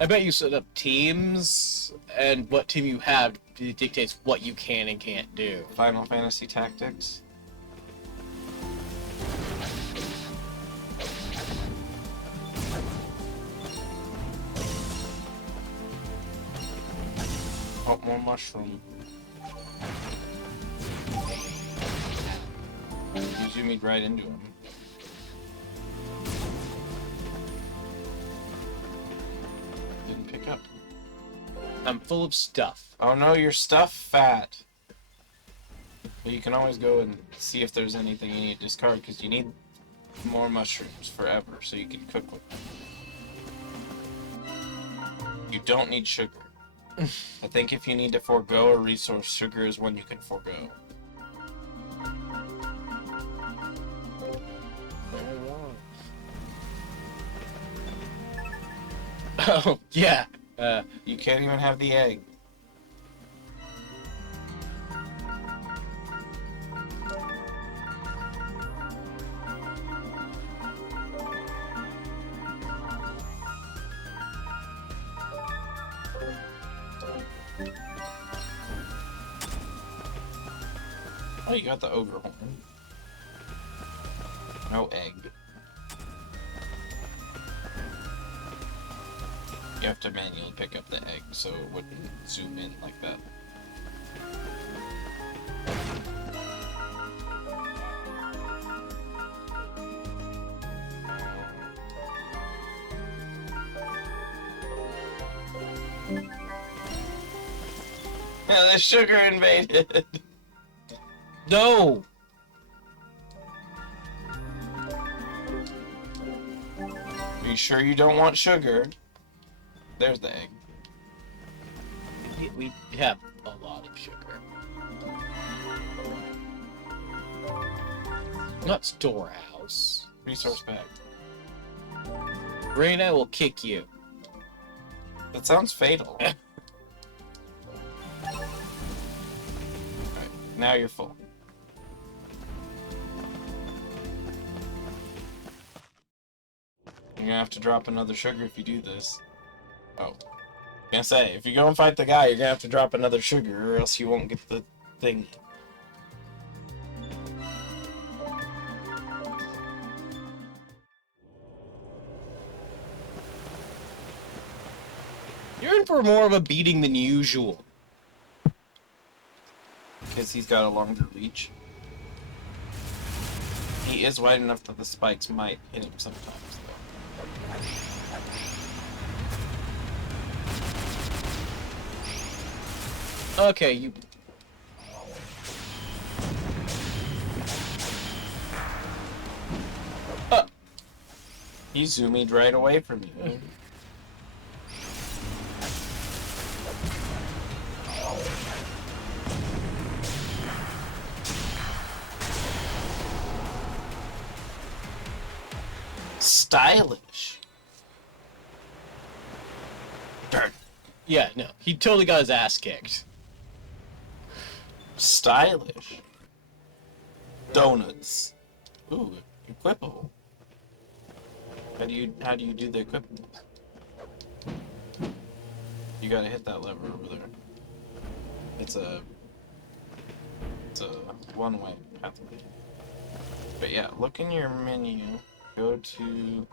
I bet you set up teams, and what team you have dictates what you can and can't do. Final Fantasy Tactics. Oh, more mushroom. You zoomed right into him. Didn't pick up. I'm full of stuff. Oh no, your stuff fat. But you can always go and see if there's anything you need to discard, because you need more mushrooms forever, so you can cook with them. You don't need sugar. I think if you need to forego a resource, sugar is one you can forego. Oh, yeah. You can't even have the egg. Oh, you got the ogre horn. No egg. You have to manually pick up the egg so it wouldn't zoom in like that. Yeah, the sugar invaded. No! Are you sure you don't want sugar? There's the egg. We have a lot of sugar. Not storehouse. Resource bag. Reina will kick you. That sounds fatal. Alright, now you're full. You're gonna have to drop another sugar if you do this. Oh. Gonna say, if you go and fight the guy, you're gonna have to drop another sugar, or else you won't get the thing. You're in for more of a beating than usual. Because he's got a longer reach. He is wide enough that the spikes might hit him sometimes, though. Okay, you... He zoomed right away from you. Stylish. Darn. Yeah, no. He totally got his ass kicked. Stylish. Donuts. Ooh, equipable. How do you do the equipment? You gotta hit that lever over there. It's a one-way pathway. But yeah, look in your menu. Go to...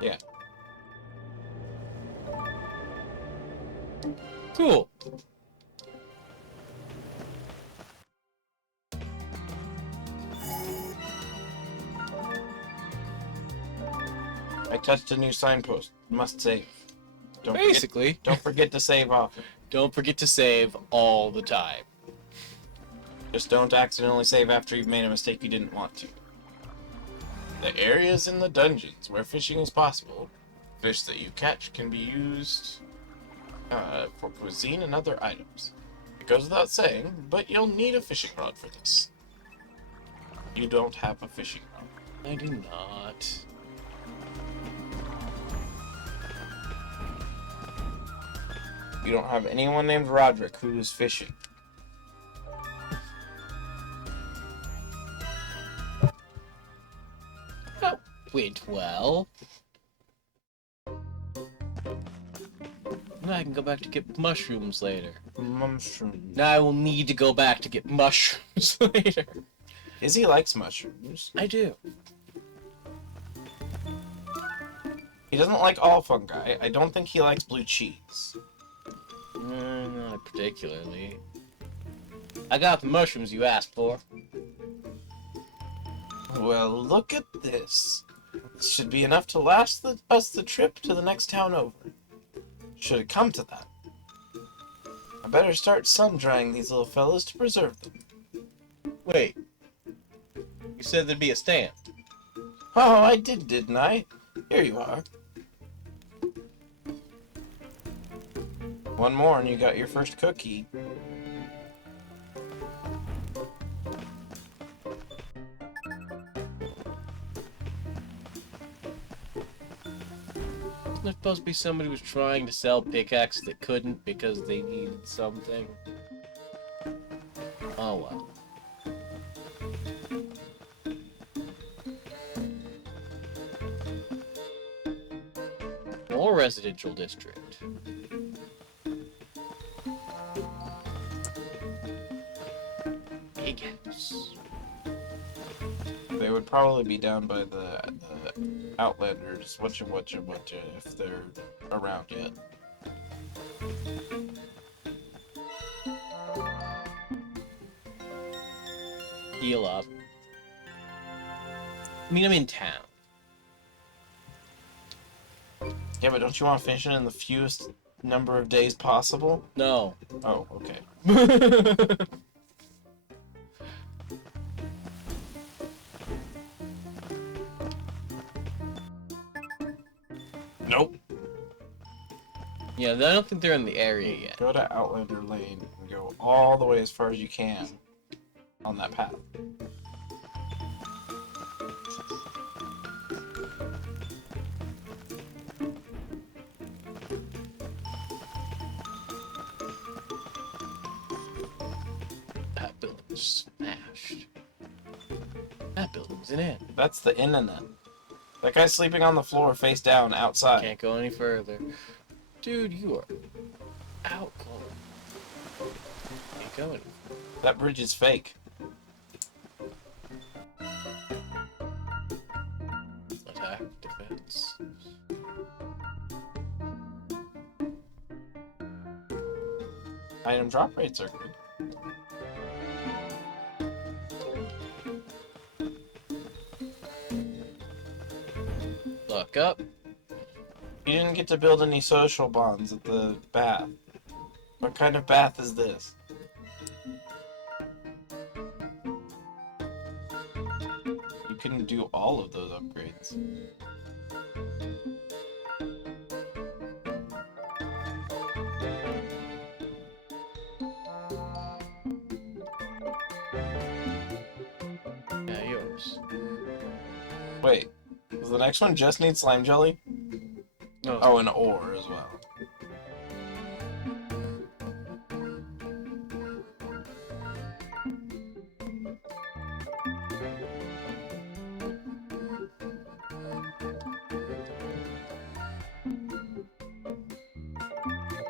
Yeah. Cool. I touched a new signpost. Must save. Basically. Don't forget to save often. Don't forget to save all the time. Just don't accidentally save after you've made a mistake you didn't want to. The areas in the dungeons where fishing is possible, fish that you catch can be used for cuisine and other items. It goes without saying, but you'll need a fishing rod for this. You don't have a fishing rod. I do not. You don't have anyone named Roderick who is fishing. That went well. And I can go back to get mushrooms later. Mushrooms. Now I will need to go back to get mushrooms later. Izzy likes mushrooms. I do. He doesn't like all fungi. I don't think he likes blue cheese. Not particularly. I got the mushrooms you asked for. Well, look at this. This should be enough to last us the trip to the next town over. Should it come to that. I better start sun-drying these little fellas to preserve them. Wait. You said there'd be a stamp. Oh, I did, didn't I? Here you are. One more and you got your first cookie. Isn't there supposed to be somebody who was trying to sell pickaxes that couldn't because they needed something? Oh well. More residential district. Big house. They would probably be down by the Outlanders. Whatcha, if they're around yet. Heal up. I mean, I'm in town. Yeah, but don't you want to finish it in the fewest number of days possible? No. Oh, okay. Nope. Yeah, I don't think they're in the area yet. Go to Outlander Lane and go all the way as far as you can on that path. That building's smashed. That building's an inn. That's the internet. That guy's sleeping on the floor face down outside. Can't go any further. Dude, you are out cold. Can't go any further. That bridge is fake. Attack, defense. Item drop rates are good. Look up. You didn't get to build any social bonds at the bath. What kind of bath is this? You couldn't do all of those upgrades. Yeah, yours. Wait, does the next one just need slime jelly? No. Oh, and ore as well.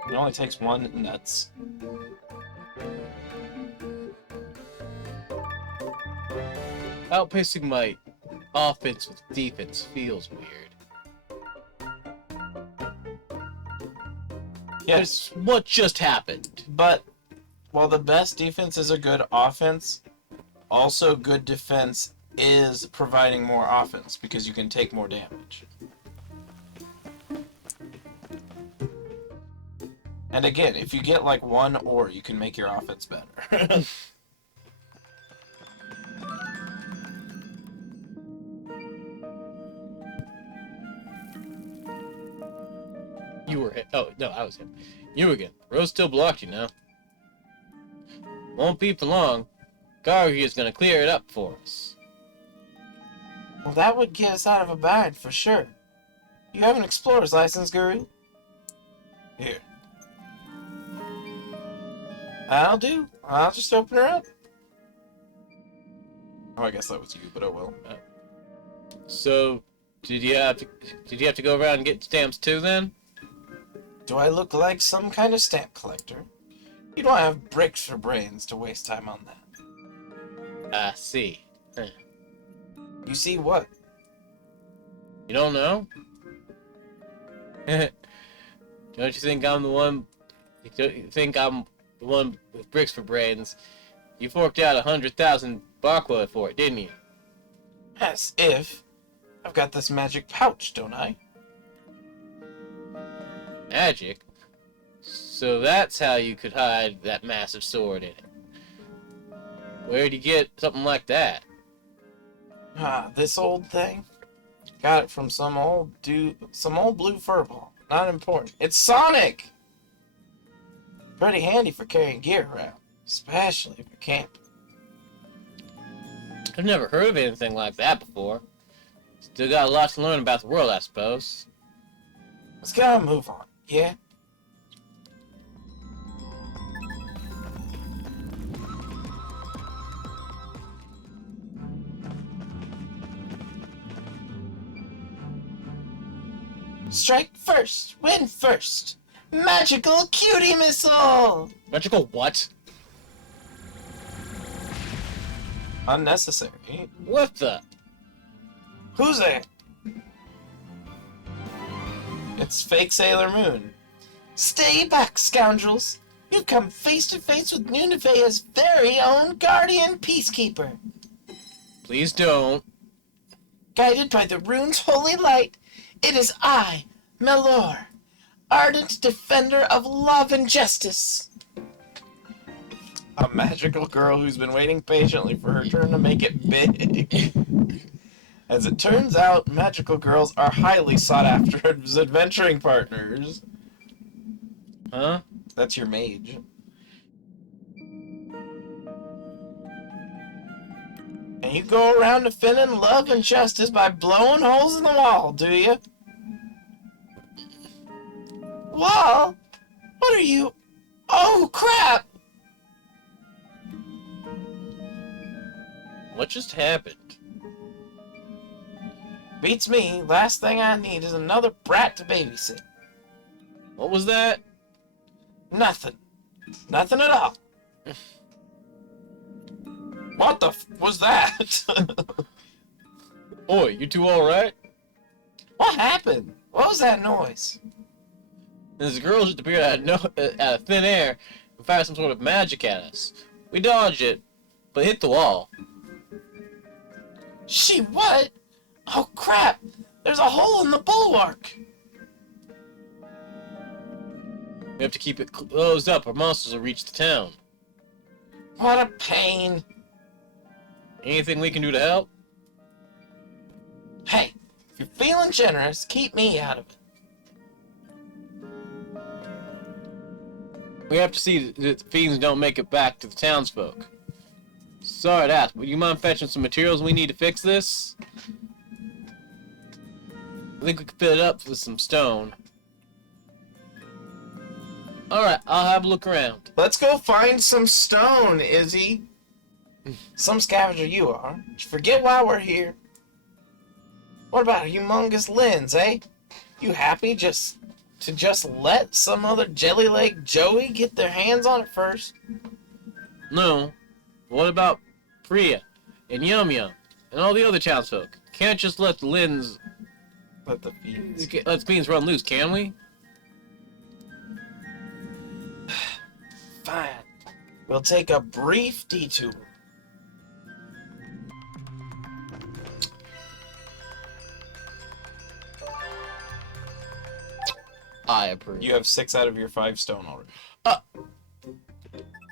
It only takes one nuts. Outpacing my offense with defense feels weird. Yes, That's what just happened. but while the best defense is a good offense, also good defense is providing more offense because you can take more damage. And again, if you get like one ore, you can make your offense better. You were hit. Oh, no, I was him. You again. Rose still blocked you now. Won't be for long. Garu is gonna clear it up for us. Well, that would get us out of a bind for sure. You have an explorer's license, Guru? Here. I'll do. I'll just open her up. Oh, I guess that was you, but oh well. So, did you have to go around and get stamps too then? Do I look like some kind of stamp collector? You don't have bricks for brains to waste time on that. I see. Huh. You see what? You don't know? Don't you think I'm the one? Don't you think I'm the one with bricks for brains? You forked out 100,000 bakwa for it, didn't you? As if. I've got this magic pouch, don't I? Magic? So that's how you could hide that massive sword in it. Where'd you get something like that? Ah, this old thing? Got it from some old blue furball. Not important. It's Sonic! Pretty handy for carrying gear around, especially for camping. I've never heard of anything like that before. Still got a lot to learn about the world, I suppose. Let's get on and move on, yeah? Strike first, win first. Magical cutie missile! Magical what? Unnecessary. What the? Who's there? It's fake Sailor Moon. Stay back, scoundrels. You've come face to face with Nunevea's very own guardian peacekeeper. Please don't. Guided by the rune's holy light, it is I, Melor, ardent defender of love and justice. A magical girl who's been waiting patiently for her turn to make it big. As it turns out, magical girls are highly sought after as adventuring partners. Huh? That's your mage. And you go around defending love and justice by blowing holes in the wall, do you? Wall? What are you? Oh, crap! What just happened? Beats me. Last thing I need is another brat to babysit. What was that? Nothing. Nothing at all. What the was that? Oi, you two alright? What happened? What was that noise? This girl just appeared out of thin air and fired some sort of magic at us. We dodged it, but hit the wall. She what? Oh crap! There's a hole in the bulwark! We have to keep it closed up or monsters will reach the town. What a pain! Anything we can do to help? Hey, if you're feeling generous, keep me out of it. We have to see that the fiends don't make it back to the townsfolk. Sorry to ask, but you mind fetching some materials we need to fix this? I think we could fill it up with some stone. Alright, I'll have a look around. Let's go find some stone, Izzy. Some scavenger you are. Forget why we're here. What about a humongous lens, eh? You happy just let some other jelly leg Joey get their hands on it first? No. What about Priya and Yum Yum and all the other townsfolk? Can't just let the lens... Let the fiends... Let the fiends run loose, can we? Fine. We'll take a brief detour. I approve. You have 6 out of your 5 stone already.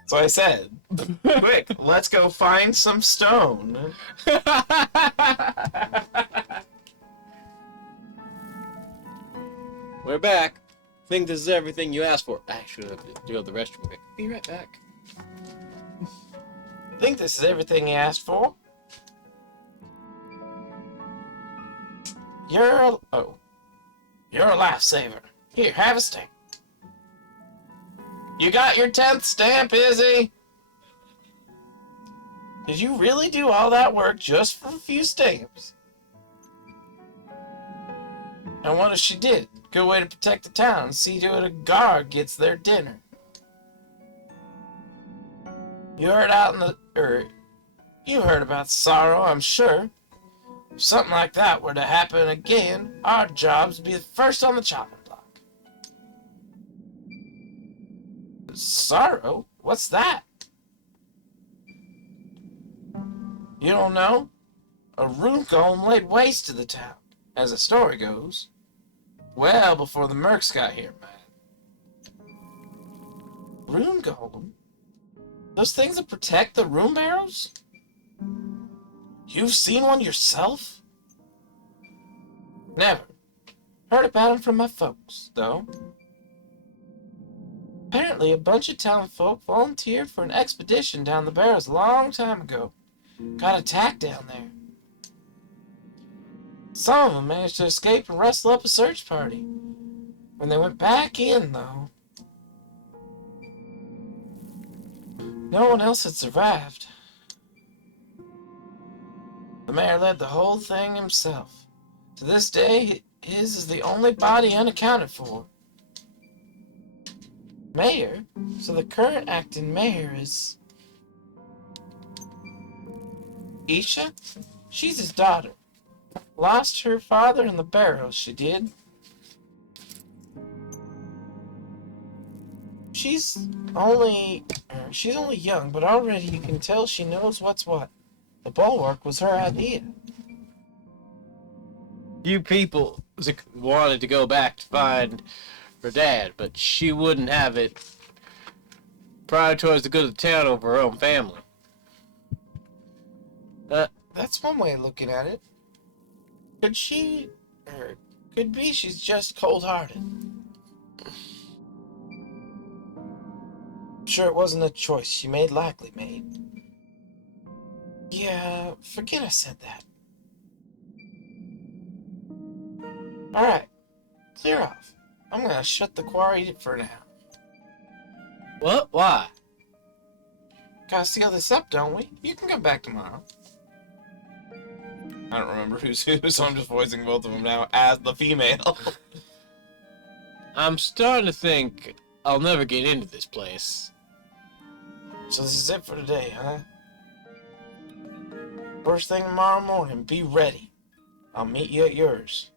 So I said, quick, let's go find some stone. We're back. Think this is everything you asked for. I should have to do the restroom quick. Be right back. Think this is everything you asked for? You're a lifesaver. Here, have a stamp. You got your 10th stamp, Izzy? Did you really do all that work just for a few stamps? And what if she did? Good way to protect the town and see to it a guard gets their dinner. You heard you heard about Sorrow, I'm sure. If something like that were to happen again, our jobs would be the first on the chopping block. Sorrow? What's that? You don't know? A rune golem laid waste to the town, as the story goes. Well, before the mercs got here, man. Rune golem? Those things that protect the rune barrels? You've seen one yourself? Never. Heard about them from my folks, though. Apparently, a bunch of town folk volunteered for an expedition down the barrels a long time ago. Got attacked down there. Some of them managed to escape and rustle up a search party. When they went back in, though, no one else had survived. The mayor led the whole thing himself. To this day, his is the only body unaccounted for. Mayor? So the current acting mayor is... Isha? She's his daughter. Lost her father in the barrels, she did. She's only young, but already you can tell she knows what's what. The bulwark was her idea. You people wanted to go back to find her dad, but she wouldn't have it. Prioritized the good of the town over her own family. That's one way of looking at it. Could be she's just cold-hearted. Sure it wasn't a choice she made, likely made. Yeah, forget I said that. Alright, clear off. I'm gonna shut the quarry for now. What? Why? Gotta seal this up, don't we? You can come back tomorrow. I don't remember who's who, so I'm just voicing both of them now as the female. I'm starting to think I'll never get into this place. So this is it for today, huh? First thing tomorrow morning, be ready. I'll meet you at yours.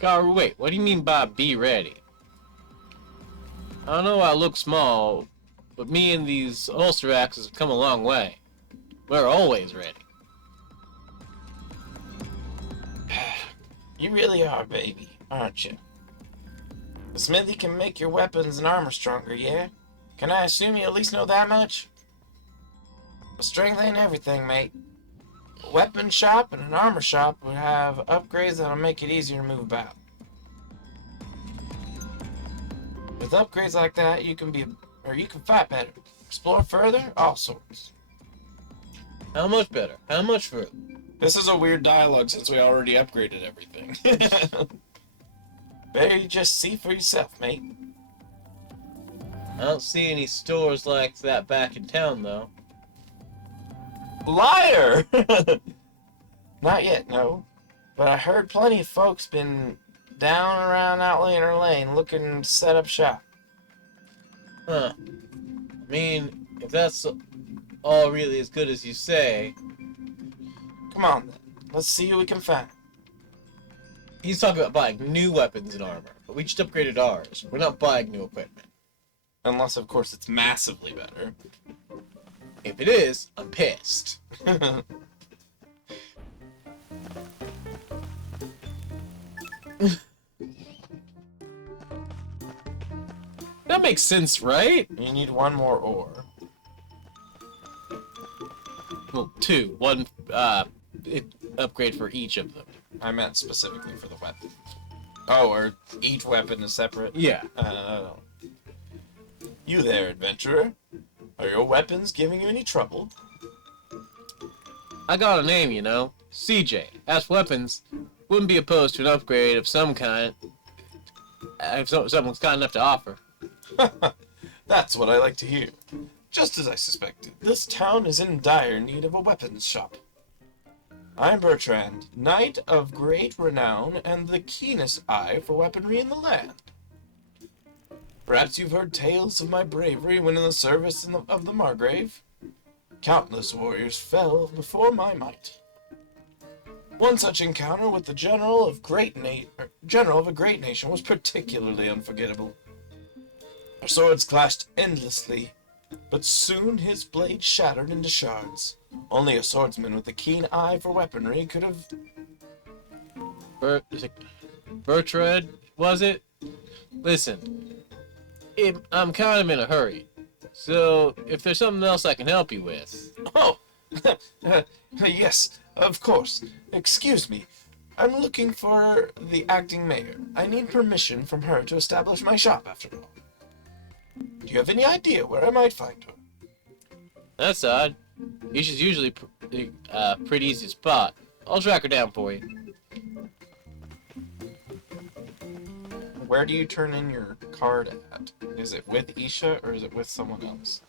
God, wait, what do you mean by be ready? I know I look small, but me and these ulcer axes have come a long way. We're always ready. You really are, baby, aren't you? The smithy can make your weapons and armor stronger, yeah? Can I assume you at least know that much? Well, strength ain't everything, mate. A weapon shop and an armor shop would have upgrades that'll make it easier to move about. With upgrades like that, you can fight better, explore further, all sorts. How much better? How much further? This is a weird dialogue since we already upgraded everything. Better you just see for yourself, mate. I don't see any stores like that back in town, though. Liar! Not yet, no. But I heard plenty of folks been down around Outlander Lane looking to set up shop. Huh. I mean, if that's all really as good as you say... Come on, then. Let's see who we can find. He's talking about buying new weapons and armor, but we just upgraded ours. We're not buying new equipment. Unless, of course, it's massively better. If it is, I'm pissed. That makes sense, right? You need one more ore. Well, two. One upgrade for each of them. I meant specifically for the weapon. Oh, or each weapon is separate? Yeah. You there, adventurer? Are your weapons giving you any trouble? I got a name, you know. CJ. As for weapons, wouldn't be opposed to an upgrade of some kind. if someone's kind enough to offer. That's what I like to hear. Just as I suspected, this town is in dire need of a weapons shop. I'm Bertrand, knight of great renown and the keenest eye for weaponry in the land. Perhaps you've heard tales of my bravery when in the service of the Margrave. Countless warriors fell before my might. One such encounter with the general of a great nation was particularly unforgettable. Our swords clashed endlessly, but soon his blade shattered into shards. Only a swordsman with a keen eye for weaponry could have... Bertrand, was it? Listen, I'm kind of in a hurry, so if there's something else I can help you with... Oh! Yes, of course. Excuse me. I'm looking for the acting mayor. I need permission from her to establish my shop, after all. Do you have any idea where I might find her? That's odd. Isha's usually pretty easy to spot. I'll track her down for you. Where do you turn in your card at? Is it with Isha or is it with someone else?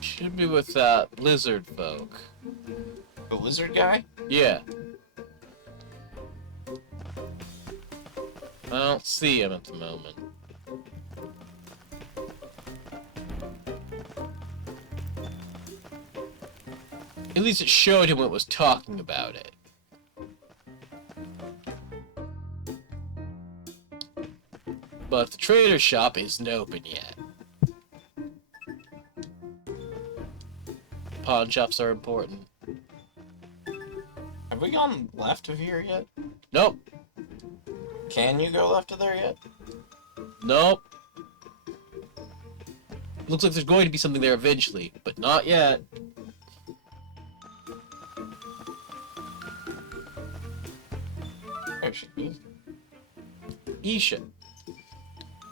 Should be with lizard folk. The lizard guy? Yeah. I don't see him at the moment. At least it showed him what was talking about it. But the trader shop isn't open yet. Pawn shops are important. Have we gone left of here yet? Nope. Can you go left of there yet? Nope. Looks like there's going to be something there eventually, but not yet. There she is. Isha.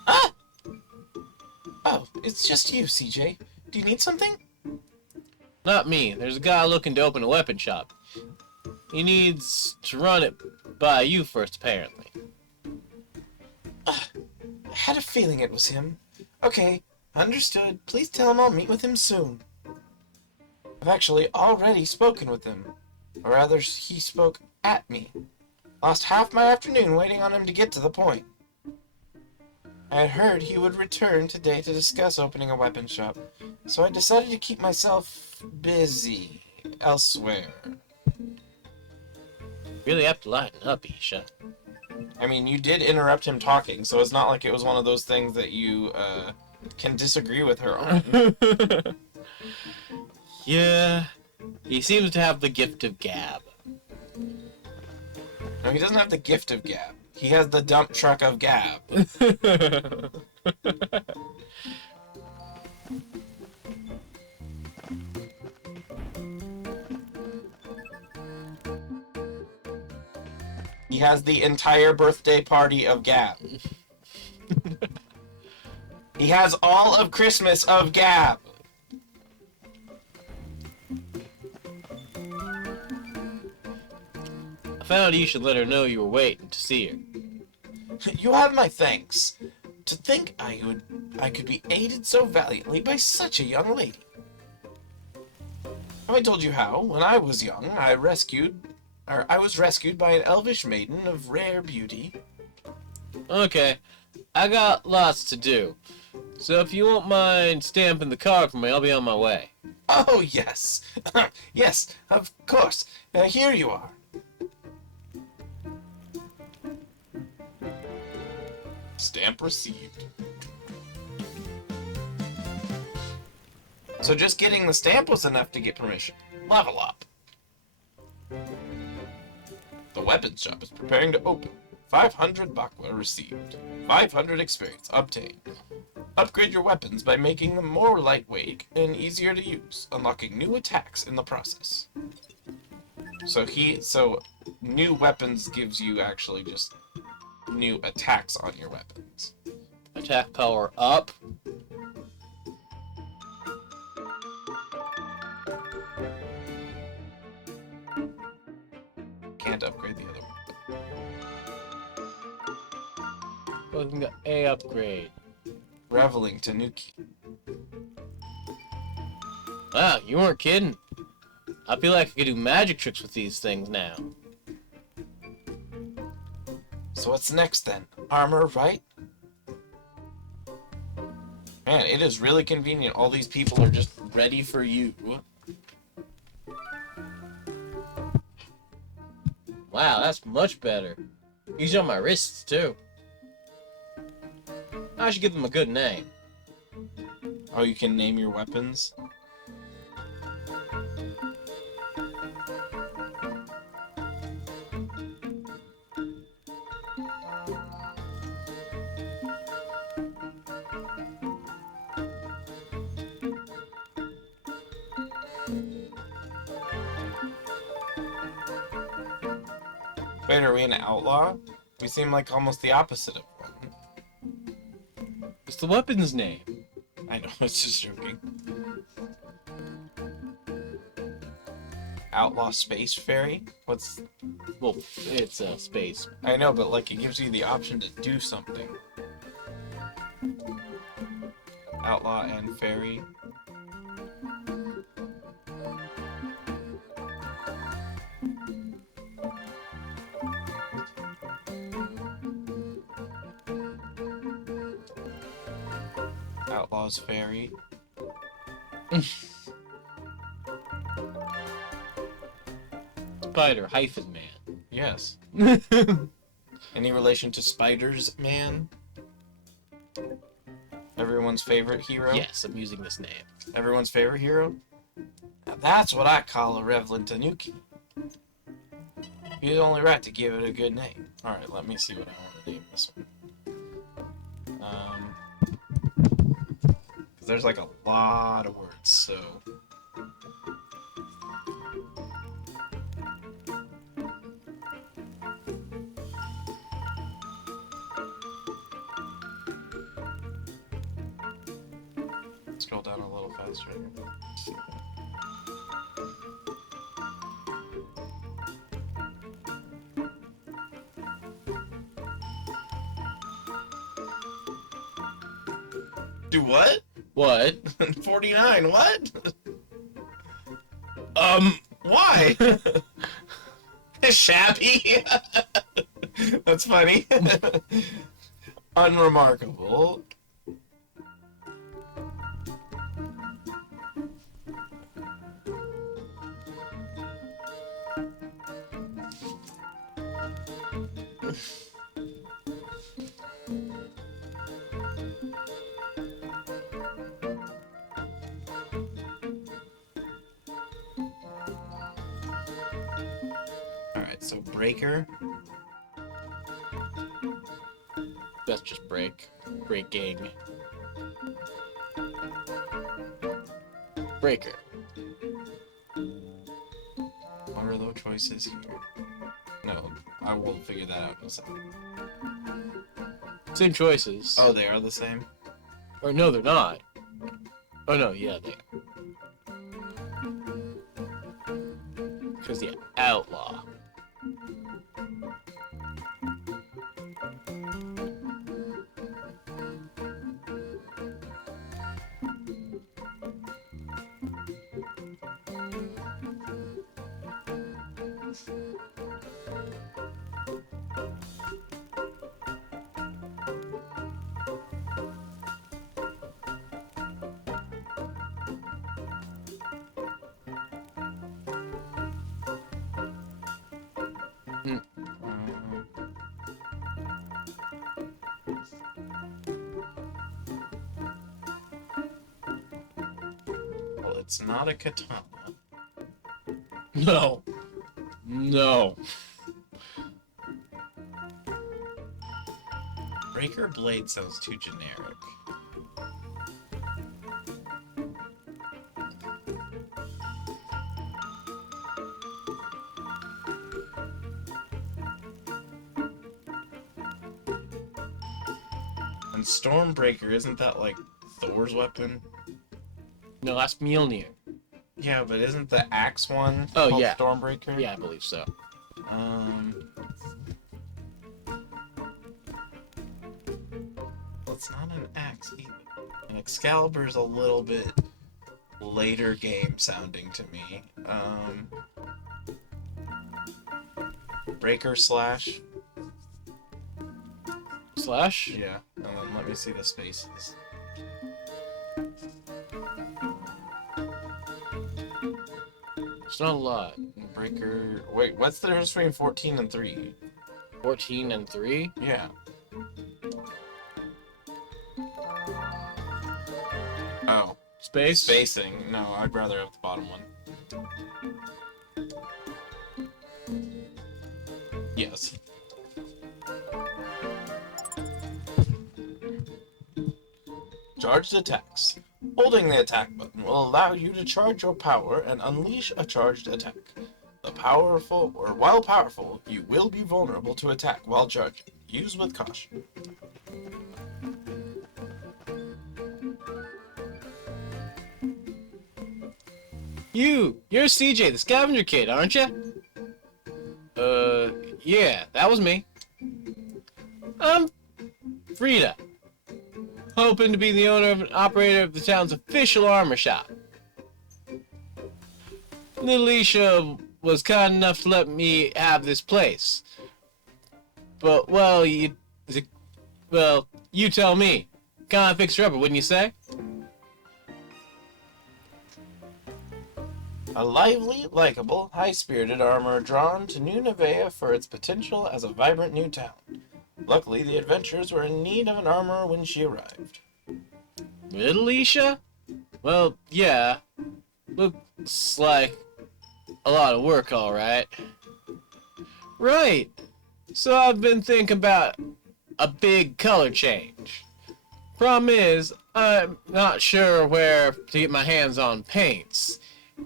Ah! Oh, it's just you, CJ. Do you need something? Not me. There's a guy looking to open a weapon shop. He needs to run it by you first, apparently. I had a feeling it was him. Okay, understood. Please tell him I'll meet with him soon. I've actually already spoken with him. Or rather, he spoke at me. Lost half my afternoon waiting on him to get to the point. I had heard he would return today to discuss opening a weapon shop, so I decided to keep myself busy elsewhere. Really have to lighten up, Isha. I mean, you did interrupt him talking, so it's not like it was one of those things that you can disagree with her on. Yeah, he seems to have the gift of gab. No, he doesn't have the gift of gab. He has the dump truck of gab. He has the entire birthday party of gab. He has all of Christmas of gab. I found you should let her know you were waiting to see her. You have my thanks. To think I could be aided so valiantly by such a young lady. Have I told you how, when I was young, I was rescued by an elvish maiden of rare beauty? Okay, I got lots to do. So if you won't mind stamping the card for me, I'll be on my way. Oh, yes. Yes, of course. Here you are. Stamp received. So just getting the stamp was enough to get permission. Level up. The weapons shop is preparing to open. 500 bakwa received. 500 experience obtained. Upgrade your weapons by making them more lightweight and easier to use, unlocking new attacks in the process. So new weapons gives you actually just new attacks on your weapons. Attack power up. Can't upgrade the other one. Welcome to A upgrade. Reveling Tanuki. Wow, you weren't kidding. I feel like I could do magic tricks with these things now. So what's next then? Armor, right? Man, it is really convenient. All these people are just ready for you. Wow, that's much better. These are on my wrists, too. I should give them a good name. Oh, you can name your weapons? Wait, are we an outlaw? We seem like almost the opposite of one. It's the weapon's name. I know, it's just joking. Outlaw Space Fairy? What's... Well, it's space. I know, but like it gives you the option to do something. Outlaw and Fairy. Outlaw's Fairy. Spider hyphen man. Yes. Any relation to Spiders Man? Everyone's favorite hero? Yes, I'm using this name. Everyone's favorite hero? Now that's what I call a Reveling Tanuki. He's only right to give it a good name. Alright, let me see what I want to name this one. 'Cause there's like a lot of words, so... Scroll down a little faster. Do what? What? 49, what? Why? Shabby? That's funny. Unremarkable. Alright, so Breaker. That's just break. Breaking. Breaker. What are the choices here? No, I will figure that out in a second. Same choices. Oh, they are the same? Or no, they're not. Oh no, yeah, they are. Because the outlaw. Well, it's not a katana. No. No. Breaker Blade sounds too generic. And Stormbreaker, isn't that like Thor's weapon? No, that's Mjolnir. Yeah, but isn't the axe one Oh, called yeah. Stormbreaker? Yeah, I believe so. it's not an axe either. And Excalibur's a little bit later game sounding to me. Breaker slash. Slash? Yeah. Let me see the spaces. It's not a lot. Breaker. Wait, what's the difference between 14 and 3? 14 and 3? Yeah. Oh. Space? Spacing. No, I'd rather have the bottom one. Yes. Charged attacks. Holding the attack button will allow you to charge your power and unleash a charged attack. While powerful, you will be vulnerable to attack while charging. Use with caution. You're CJ, the scavenger kid, aren't you? Yeah, that was me. I'm Frida. Hoping to be the owner and operator of the town's official armor shop. Little Alicia was kind enough to let me have this place. But, well, you tell me. Kinda fixer upper, wouldn't you say? A lively, likable, high-spirited armorer drawn to New Nevea for its potential as a vibrant new town. Luckily, the adventurers were in need of an armorer when she arrived. Little Alicia? Well, yeah. Looks like a lot of work, alright. Right. So I've been thinking about a big color change. Problem is, I'm not sure where to get my hands on paints.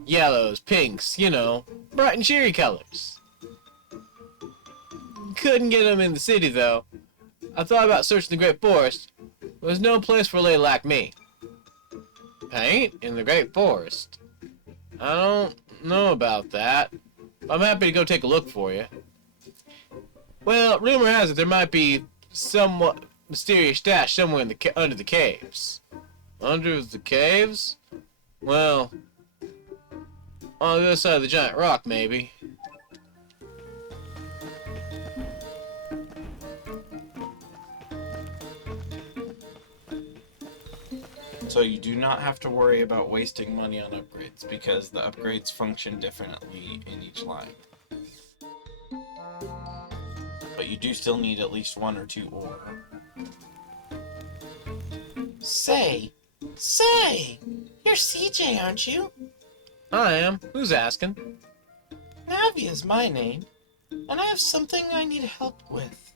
Yellows, pinks, you know, bright and cheery colors. Couldn't get them in the city, though. I thought about searching the Great Forest. There's no place for a lady like me. Paint in the Great Forest? I don't know about that. I'm happy to go take a look for you. Well, rumor has it there might be somewhat mysterious stash somewhere in under the caves. Under the caves? Well, on the other side of the giant rock, maybe. So you do not have to worry about wasting money on upgrades, because the upgrades function differently in each line. But you do still need at least 1 or 2 ore. Say! You're CJ, aren't you? I am. Who's asking? Navi is my name, and I have something I need help with.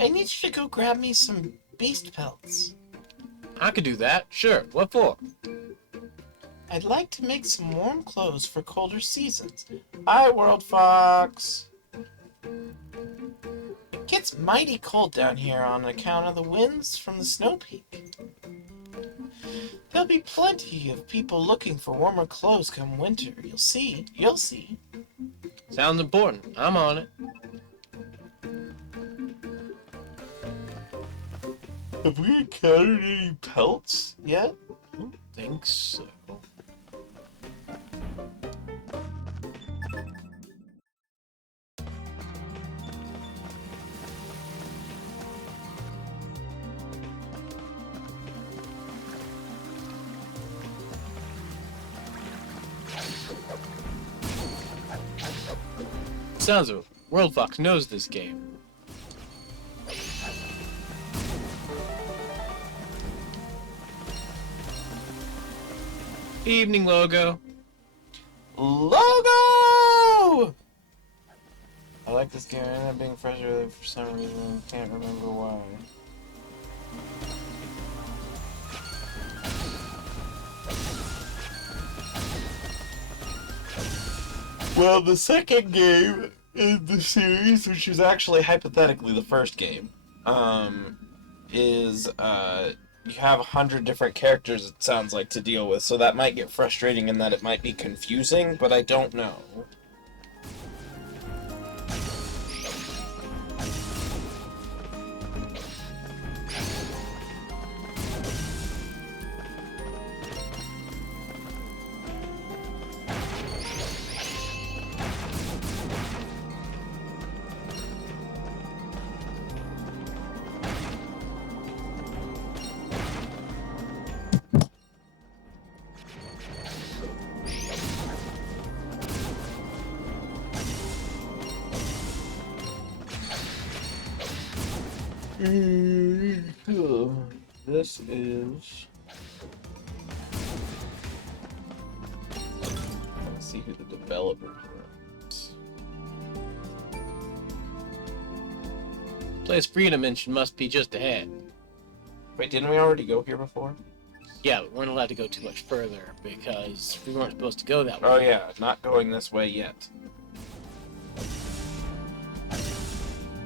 I need you to go grab me some beast pelts. I could do that. Sure. What for? I'd like to make some warm clothes for colder seasons. Hi, World Fox! It gets mighty cold down here on account of the winds from the snow peak. There'll be plenty of people looking for warmer clothes come winter. You'll see. Sounds important. I'm on it. Have we encountered any pelts yet? I don't think so. Sounds of World Fox knows this game. Evening, Logo. Logo! I like this game. I ended up being frustrated for some reason. Can't remember why. Well, the second game in the series, which is actually hypothetically the first game, is you have 100 different characters, it sounds like, to deal with, so that might get frustrating in that it might be confusing, but I don't know. This is... Let's see who the developer is. Place Freedom Engine must be just ahead. Wait, didn't we already go here before? Yeah, we weren't allowed to go too much further because we weren't supposed to go that way. Oh yeah, not going this way yet.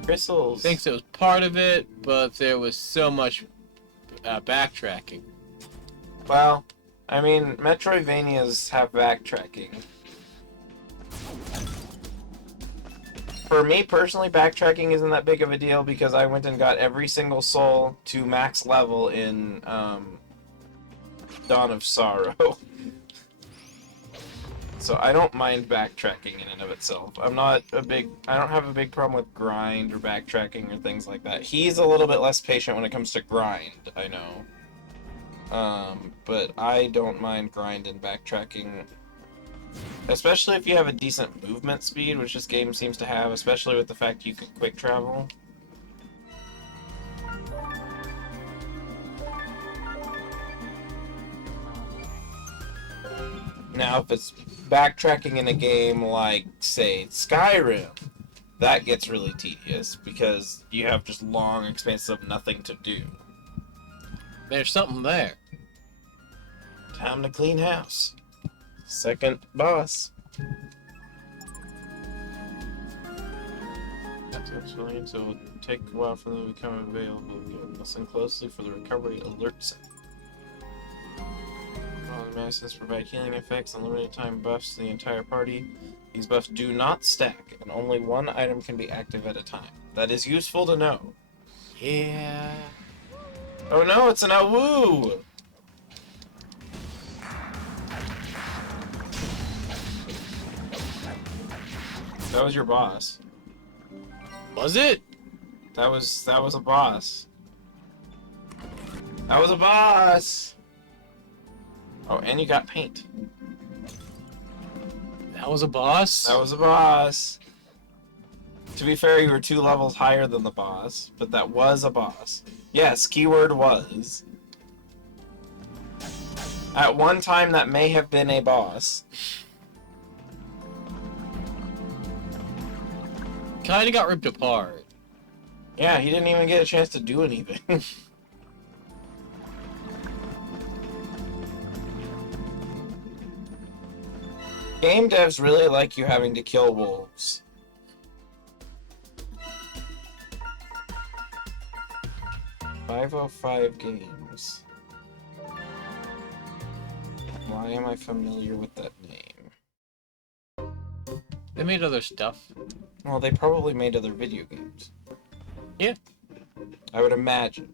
Crystals. Thinks it was part of it, but there was so much backtracking. Well, I mean, Metroidvanias have backtracking. For me personally, backtracking isn't that big of a deal because I went and got every single soul to max level in Dawn of Sorrow. So I don't mind backtracking in and of itself. I don't have a big problem with grind or backtracking or things like that. He's a little bit less patient when it comes to grind, I know. But I don't mind grind and backtracking. Especially if you have a decent movement speed, which this game seems to have, especially with the fact you can quick travel. Now, if it's backtracking in a game like, say, Skyrim, that gets really tedious because you have just long expanses of nothing to do. There's something there. Time to clean house. Second boss. That's actually, so it'll take a while for them to become available again. Listen closely for the recovery alert setting. All the medicines provide healing effects and limited time buffs to the entire party. These buffs do not stack, and only one item can be active at a time. That is useful to know. Yeah. Oh no, it's an Awoo! That was your boss. Was it? That was a boss. That was a boss! Oh, and you got paint. That was a boss? That was a boss. To be fair, you were 2 levels higher than the boss, but that was a boss. Yes, keyword was. At one time, that may have been a boss. Kinda got ripped apart. Yeah, he didn't even get a chance to do anything. Game devs really like you having to kill wolves. .505 games. Why am I familiar with that name? They made other stuff. Well, they probably made other video games. Yeah. I would imagine.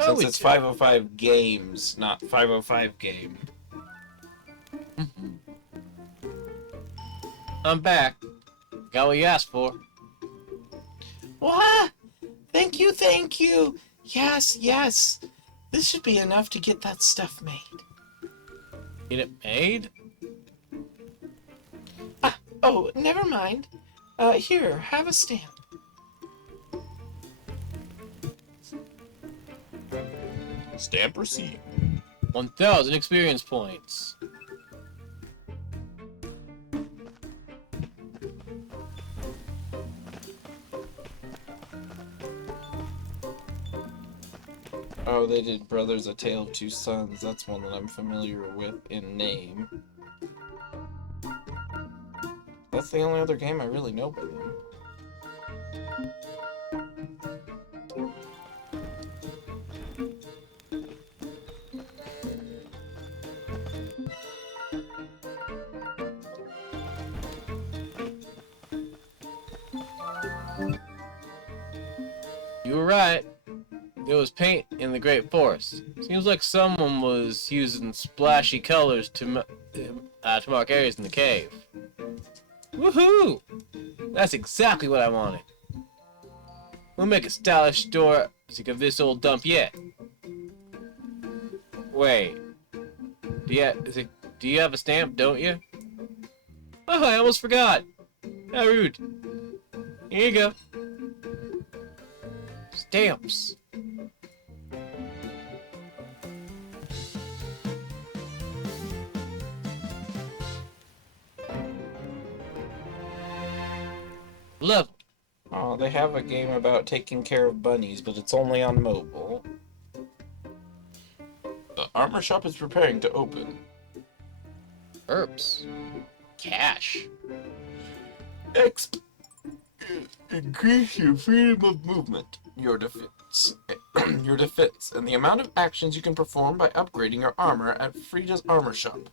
Since it's 505 games, not 505 game. I'm back. Got what you asked for. What? Thank you, thank you. Yes, yes. This should be enough to get that stuff made. Get it made? Oh, never mind. Here, have a stamp. Stamp receipt. 1,000 experience points. Oh, they did Brothers: A Tale of Two Sons. That's one that I'm familiar with in name. That's the only other game I really know by them. You were right. There was paint in the Great Forest. Seems like someone was using splashy colors to mark areas in the cave. Woohoo! That's exactly what I wanted. We'll make a stylish store sick of this old dump yet. Wait. Do you have a stamp, don't you? Oh, I almost forgot. How rude. Here you go. Stamps. Level. Oh, they have a game about taking care of bunnies, but it's only on mobile. The armor shop is preparing to open. Herbs. Cash. Increase your freedom of movement, your defense, and the amount of actions you can perform by upgrading your armor at Frida's armor shop.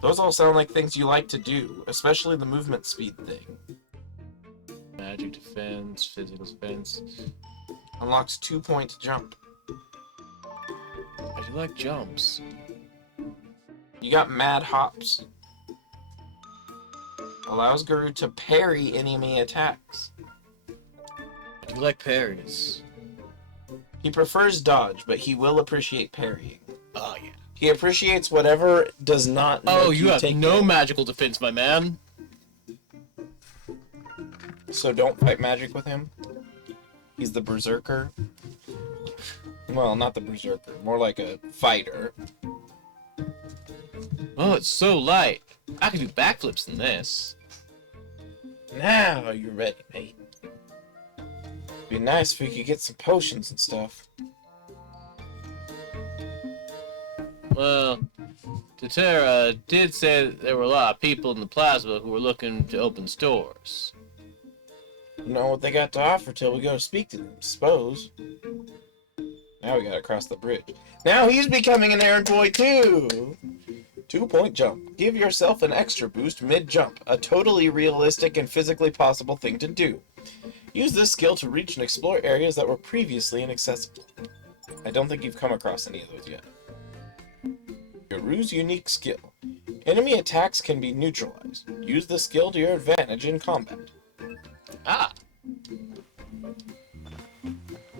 Those all sound like things you like to do, especially the movement speed thing. Magic defense, physical defense. Unlocks 2-point jump. I do like jumps. You got mad hops. Allows Guru to parry enemy attacks. I do like parries. He prefers dodge, but he will appreciate parrying. Oh, yeah. He appreciates whatever does not make you have take no damage. magical defense, my man. So don't fight magic with him. He's the berserker. Well, not the berserker. More like a fighter. Oh, it's so light. I can do backflips in this. Now you're ready, mate. Be nice if we could get some potions and stuff. Well, Tatera did say that there were a lot of people in the plaza who were looking to open stores. Don't know what they got to offer till we go speak to them, suppose. Now we gotta cross the bridge. Now he's becoming an errand boy too! 2-point jump. Give yourself an extra boost mid-jump. A totally realistic and physically possible thing to do. Use this skill to reach and explore areas that were previously inaccessible. I don't think you've come across any of those yet. Garu's unique skill. Enemy attacks can be neutralized. Use the skill to your advantage in combat. Ah!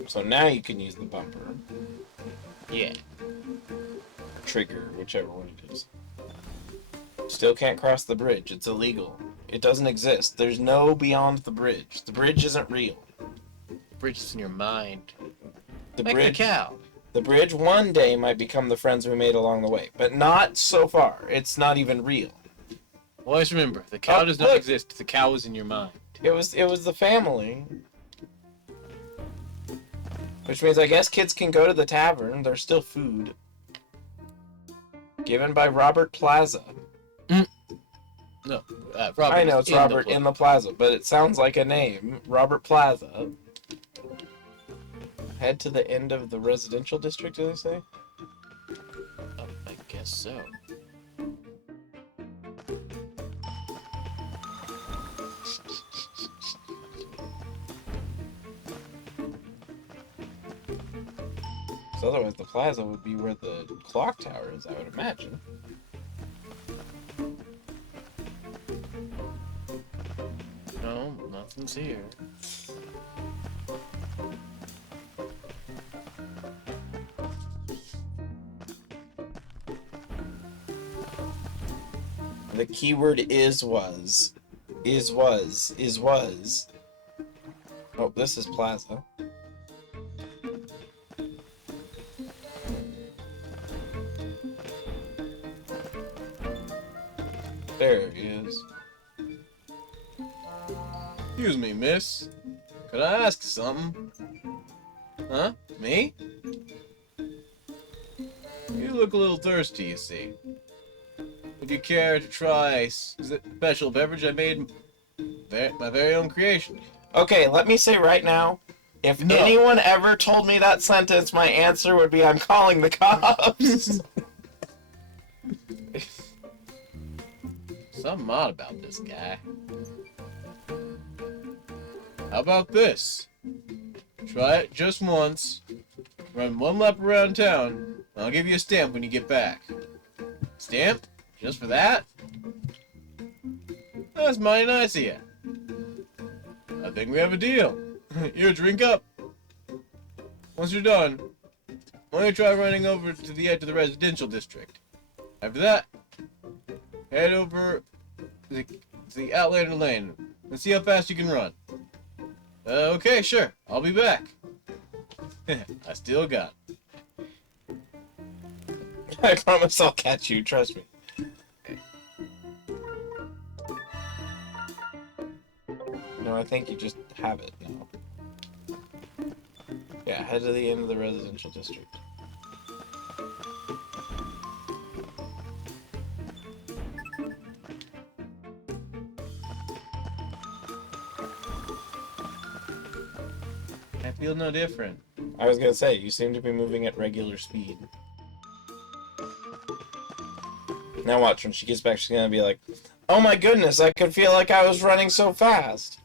So now you can use the bumper. Yeah. Trigger, whichever one it is. Still can't cross the bridge. It's illegal. It doesn't exist. There's no beyond the bridge. The bridge isn't real. The bridge is in your mind. The Like bridge, the cow. the bridge one day might become the friends we made along the way, but not so far. It's not even real. Always remember, the cow Oh, does not look. exist. The cow is in your mind. It was the family. Which means I guess kids can go to the tavern. There's still food. Given by Robert Plaza. No, Robert. I know it's is Robert the in the Plaza, but it sounds like a name. Robert Plaza. Head to the end of the residential district, did they say? I guess so. So otherwise the plaza would be where the clock tower is, I would imagine. No, nothing's here. The keyword is was. Is was. Is was. Oh, this is plaza. There he is. Excuse me, miss. Could I ask something? Huh? Me? You look a little thirsty, you see. Would you care to try a special beverage I made my very own creation? Okay, let me say right now, if No. anyone ever told me that sentence, my answer would be I'm calling the cops. Something odd about this guy. How about this? Try it just once. Run one lap around town. And I'll give you a stamp when you get back. Stamp? Just for that? That's mighty nice of you. I think we have a deal. Here, drink up. Once you're done, why don't you try running over to the edge of the residential district? After that, head over to the Outlander Lane and see how fast you can run. Okay, sure. I'll be back. I still got it. I promise I'll catch you, trust me. No, I think you just have it now. Yeah, head to the end of the residential district. I feel no different. I was gonna say, you seem to be moving at regular speed. Now watch, when she gets back, she's gonna be like, oh my goodness, I could feel like I was running so fast.